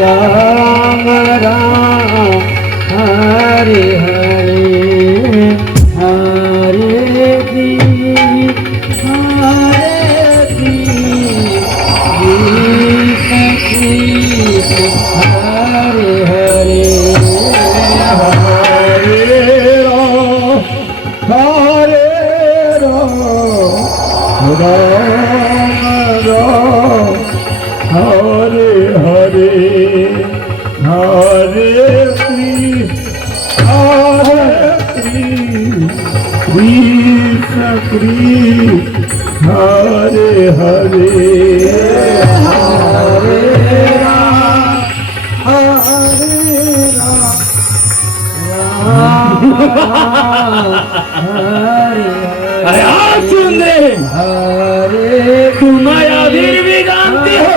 राम राम हरे हरे हरे कृष्ण हरे हरे हरे हरे हरे कृष्ण कृष्ण हरे हरे हरे राम हरे आज सुनने हरे तुम मायावीर भी जानती हो।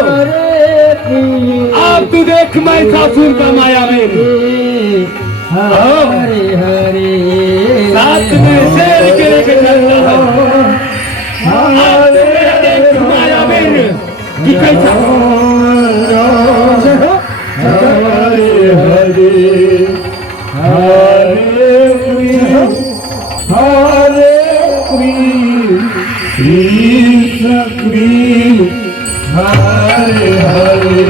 अब तू देख महिषासुर का मायावीर हरे हरे साथ में शेर के लेके चलता है। अब तू मेरा देख मायावीर कि कैसा हरे हरे हरे हरे कृष्ण कृष्ण हरे हरे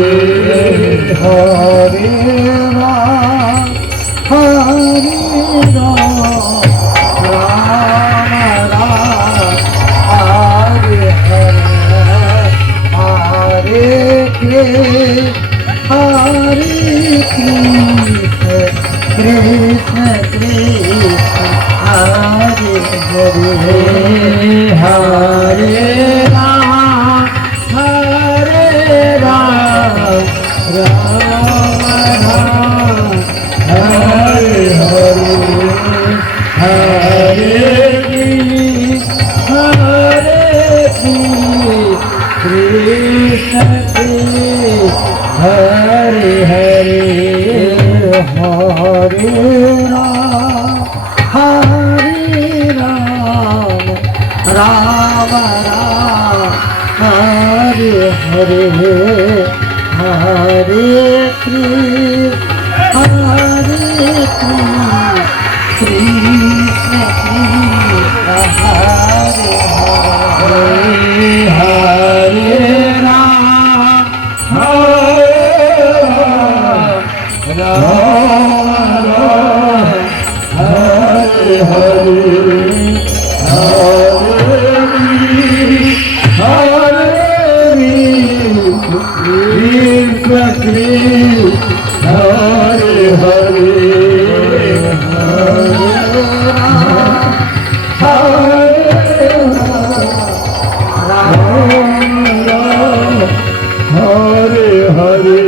हरे राम हरे राम राम राम हरे हरे हरे कृष्ण कृष्ण कृष्ण हरे हरे हरे राम राम राम हरे हरे हरे कृष्ण हरे हरे हरे राम राम राम हरे हरे हरे कृष्ण कृष्ण हरे हरे हरे राम राम हरे हरे हरे हरे हरे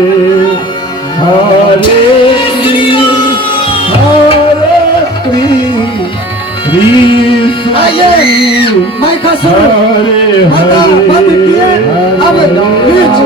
महिषासुर हरे माता बंद किए अब बीच